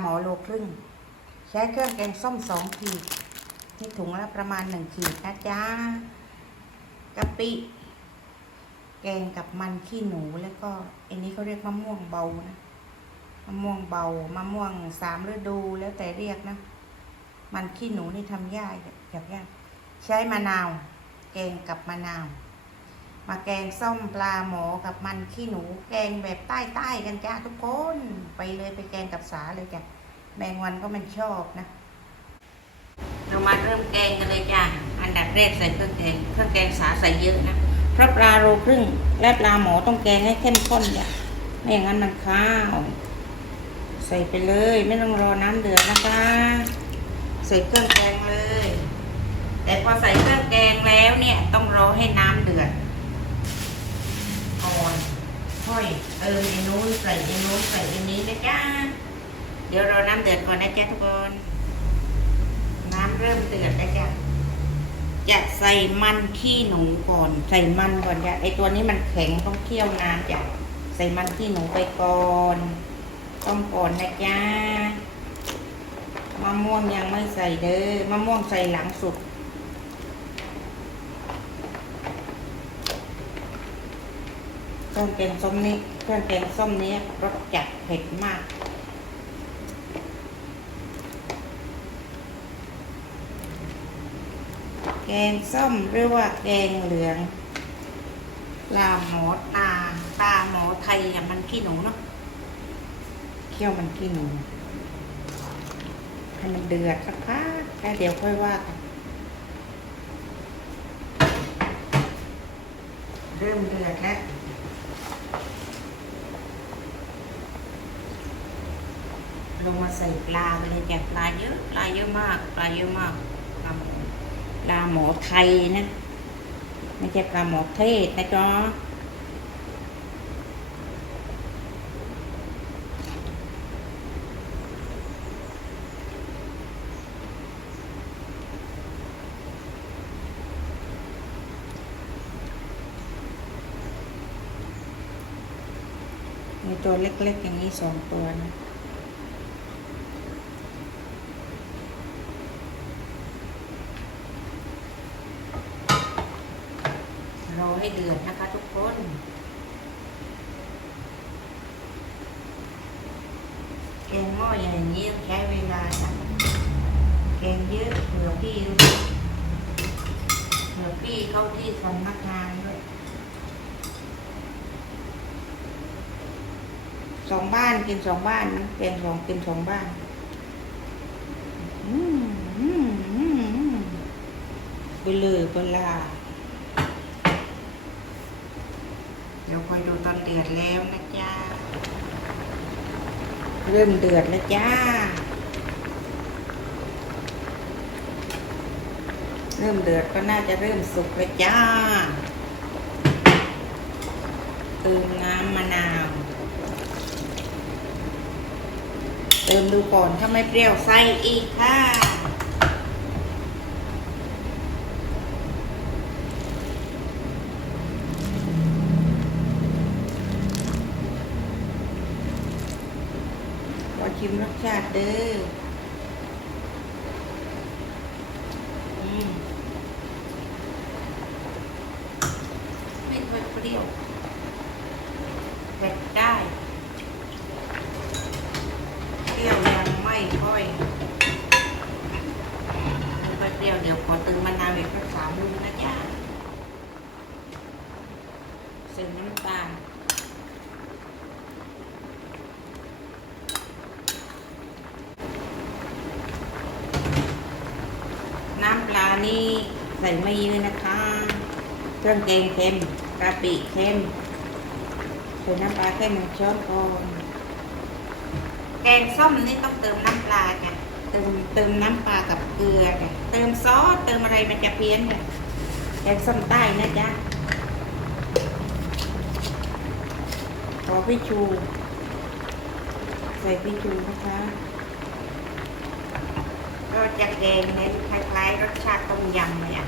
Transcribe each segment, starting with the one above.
หมอโลครึ่ง ใช้เครื่องแกงส้มสองขีดที่ถุงละประมาณหนึ่งขีดนะจ๊ะกะปิ แกงกับมันขี้หนูแล้วก็อันนี้เขาเรียกมะม่วงเบานะมะม่วงเบามะม่วงสามฤดูแล้วแต่เรียกนะ มันขี้หนูนี่ทำยากอยากยากใช้มะนาว แกงกับมะนาว มาแกงส้มปลาหมอกับมันขี้หนู แกงแบบใต้ๆกันจ้าทุกคน ไปเลยไปแกงกับสาเลยจ้ะแมงวันก็มันชอบนะ เรามาเริ่มแกงกันเลยจ้าอันดับแรกใส่เครื่องแกงเครื่องแกงสาใส่เยอะนะเพราะปลาโลครึ่งและปลาหมอต้องแกงให้เข้มข้นจ้ะไม่อย่างนั้นมันข้าว ใส่ไปเลยไม่ต้องรอน้ำเดือดนะคะ ใส่เครื่องแกงเลย แต่พอใส่เครื่องแกงแล้วเนี่ยต้องรอให้น้ำเดือดก่อน ค่อยเออไอ้นู้นใส่ไอ้นู้นใส่ไอ้นี้นะจ้าเดี๋ยวรอน้ำเดือดก่อนนะจ๊ะทุกคน น้ำเริ่มเดือดแล้วจ้ะจะใส่มันขี้หนูก่อน ใส่มันก่อนจ้ะไอตัวนี้มันแข็งต้องเคี่ยวนานจ้ะใส่มันขี้หนูไปก่อนต้มก่อนนะจ๊ะมะม่วงยังไม่ใส่เด้อมะม่วงใส่หลังสุด เครื่องแกงส้มนี้เครื่องแกงส้มนี้รสจัดเผ็ดมาก แกงส้มหรือว่าแกงเหลืองปลาหมอตาปลาหมอไทยอะมันขี้หนูเนาะเคี่ยวมันขี้หนูให้มันเดือดสักพักแล้วเดี๋ยวค่อยว่ากันเริ่มเดือดแล้ว ลงมาใส่ปลาเลยจ้ะปลาเยอะปลาเยอะมาก ปลาเยอะมากปลาหมอปลาหมอไทยนะไม่ใช่ปลาหมอเทศนะจ๊ะมีตัวเล็กๆอย่างนี้สองตัวนะ รอให้เดือดนะคะทุกคนแกงหม้ออย่างนี้ต้องใช้เวลานะแกงเยอะเผื่อพี่ด้วยเผื่อพี่เข้าที่สำนักงานด้วยสองบ้านกินสองบ้านนะแกงสองกินสองบ้านอืมอืมอืมอืมไปเลยเวลา เดี๋ยวคอยดูตอนเดือดแล้วนะจ๊ะ เริ่มเดือดแล้วจ้า เริ่มเดือดก็น่าจะเริ่มสุกแล้วจ้า เติมน้ำมะนาว เติมดูก่อนถ้าไม่เปรี้ยวใส่อีกค่ะ ขอ ชิมรสชาติเด้ออืมไม่ค่อยเปรี้ยวเผ็ดได้เปรี้ยวยังไม่ค่อยไม่ค่อยเปรี้ยวเดี๋ยวขอติมมะนาวอีกสักสามลูกนะจ๊ะเสร็จน้ำตาล น้ำปลานี่ใส่ไม่เยอะนะคะเครื่องแกงเค็มกะปิเค็มใส่น้ำปลาแค่หนึ่งช้อนก่อนแกงส้มนี่ต้องเติมน้ำปลาจ้ะเติมเติมน้ำปลากับเกลือจ้ะเติมซอสเติมอะไรมันจะเพี้ยนจ้ะแกงส้มใต้นะจ๊ะขอพี่ชู ใส่พี่ชูนะคะ ก็จะแกงเน้นคล้ายๆรสชาติต้มยำเลยอะ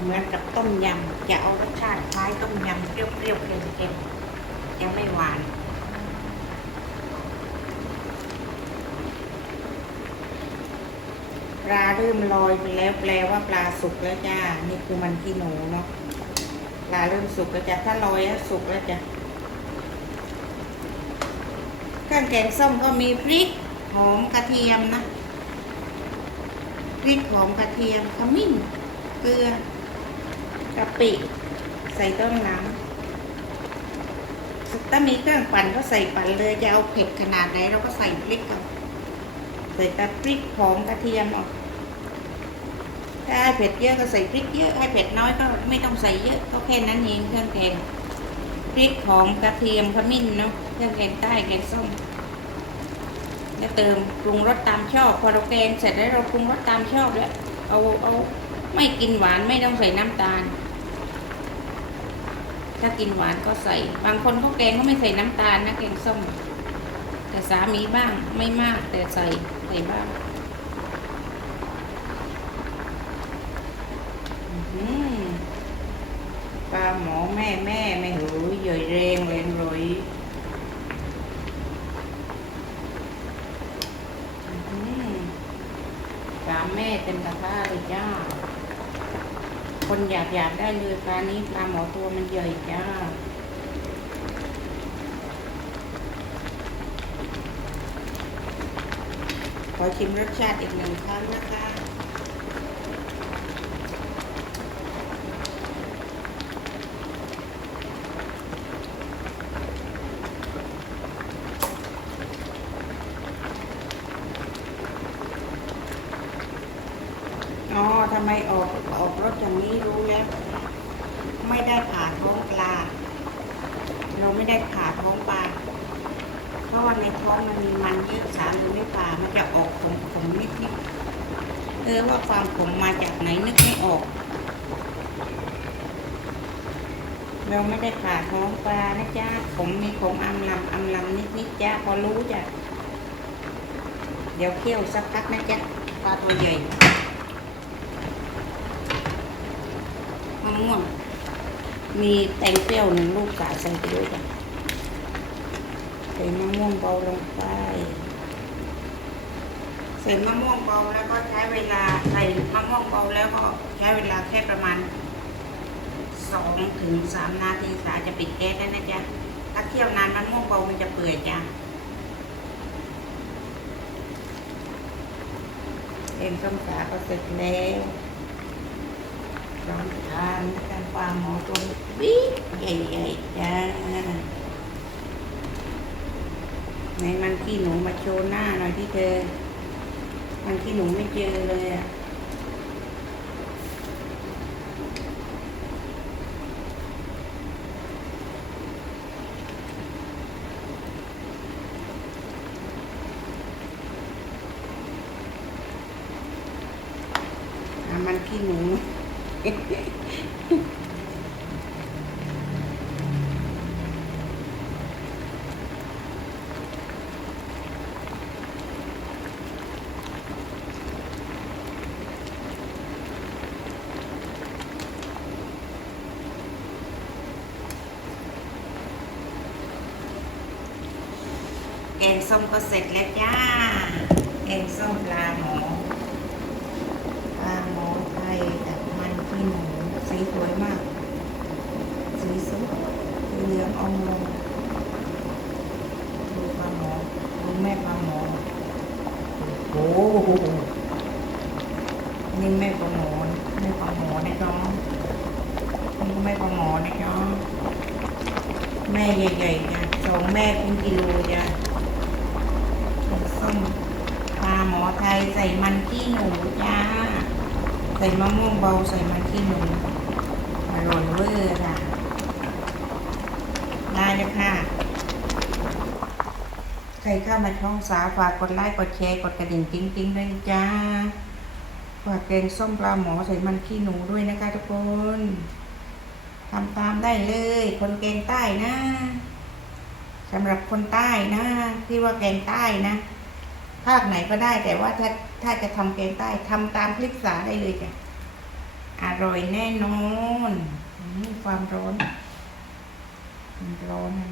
เหมือนกับต้มยำจะเอารสชาติคล้ายต้มยำเปรี้ยวๆเค็มๆจะไม่หวานปลาเริ่มลอยไปแล้วแปลว่าปลาสุกแล้วจ้า นี่คือมันที่หนูเนาะปลาเริ่มสุกแล้วจ้ะถ้าลอยแล้วสุกแล้วจ้ะ เครื่องแกงส้มก็มีพริกหอมกระเทียมนะพริกหอมกระเทียมขมิ้นเกลือกะปิ ใส่ต้นน้ำถ้ามีเครื่องปั่นก็ใส่ปั่นเลยจะเอาเผ็ดขนาดไหนเราก็ใส่พริกเอาใส่แต่พริกหอมกระเทียมออกถ้าให้เผ็ดเยอะก็ใส่พริกเยอะให้เผ็ดน้อยก็ไม่ต้องใส่เยอะก็แค่นั้นเองเครื่องแกง ริกหอมกระเทียมขมิ้นเนาะเครื่องแกงใต้แกงส้มแล้วเติมปรุงรสตามชอบ พอเราแกงเสร็จแล้วเราปรุงรสตามชอบแล้วเอาเอาไม่กินหวานไม่ต้องใส่น้ำตาล ถ้ากินหวานก็ใส่ บางคนเขาแกงก็ไม่ใส่น้ำตาลนะแกงส้ม แต่สามีบ้างไม่มากแต่ใส่ใส่บ้างอื้อหือปลาหมอแม่แม่ไม่หูใหญ่แรงแรงรอยอื้อหือปลาแม่ เป็นตะกร้าเลยจ้า คนอยากอยากได้เลยปลานี้ปลาหมอตัวมันใหญ่จ้าขอชิมรสชาติอีกหนึ่งครั้งนะคะ อ๋อทำไมออกออกรสอย่างนี้รู้แล้ว ไม่ได้ผ่าท้องปลา เราไม่ได้ผ่าท้องปลา เพราะว่าในท้องมันมีมันเยอะสารหรือไม่ปลา มันจะออกขมขมนิดนิดๆเออว่าความขมมาจากไหนนึกไม่ออก เราไม่ได้ผ่าท้องปลานะจ๊ะขมมีขมอำลำอำลำนิดนิดๆจ้ะพอรู้จ้ะเดี๋ยวเคี่ยวสักพักนะจ๊ะปลาตัวใหญ่มะม่วง มีแตงเปรี้ยวหนึ่งลูกกาใส่ไปด้วยจ้ะใส่มะม่วงเบาลงไป ใส่มะม่วงเบาแล้วก็ใช้เวลาใส่มะม่วงเบาแล้วก็ใช้เวลาแค่ประมาณสองถึงสามนาทีสาจะปิดแก๊สแล้วนะจ๊ะถ้าเคี่ยวนานมะม่วงเบามันจะเปื่อยจ้ะเอ็มส้มสาก็เสร็จแล้ว ร้อนทานการปลาหมอตัวบิ๊กใหญ่ๆจ้าไหนมันขี้หนูมาโชว์หน้าหน่อยที่เธอ มันขี้หนูไม่เจอเลยอะมันขี้หนู แกงส้มก็เสร็จแล้วจ้าแกงส้มปลาหมูอ ปลาหมอไทยกับมันขี้หนู สีสวยมาก สีสวยเหลืองอมลงดูปลาหมอดูแม่ปลาหมอโอ้โหนี่แม่ปลาหมอแม่ปลาหมอนะจ๊ะนี่แม่ปลาหมอนะจ๊ะแม่ใหญ่ๆจ้ะสองแม่เป็นกิโลจ้ะส้มปลาหมอไทยใส่มันขี้หนูจ้าใส่มะม่วงเบาใส่มันขี้หนู อร่อยเวอร์ค่ะ ได้เลยค่ะ ใครเข้ามาช่องสาฝากกดไลค์กดแชร์กดกระดิ่งติ๊งติ๊งๆด้วยจ้า ฝากแกงส้มปลาหมอใส่มันขี้หนูด้วยนะคะทุกคนทำตามได้เลย คนแกงใต้นะสำหรับคนใต้นะที่ว่าแกงใต้นะภาคไหนก็ได้แต่ว่าถ้าถ้าจะทำแกงใต้ทำตามคลิปสาได้เลยจ้ะ อร่อยแน่นอนความร้อน ร้อนนะ